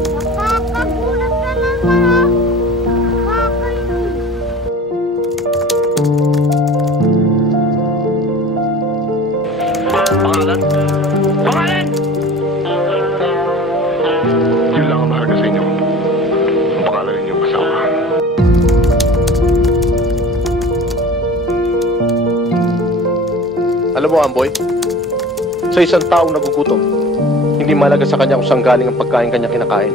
Nakakagulat ka naman. Nakakainis. Pangalan? Pangalan! Yun lang ang mahalaga sa inyo. Ang pangalan ninyong kasama. Alam mo, Amboy, sa isang taong nagugutom, hindi mahalaga sa kanya kung saan galing ang pagkain kanya kinakain.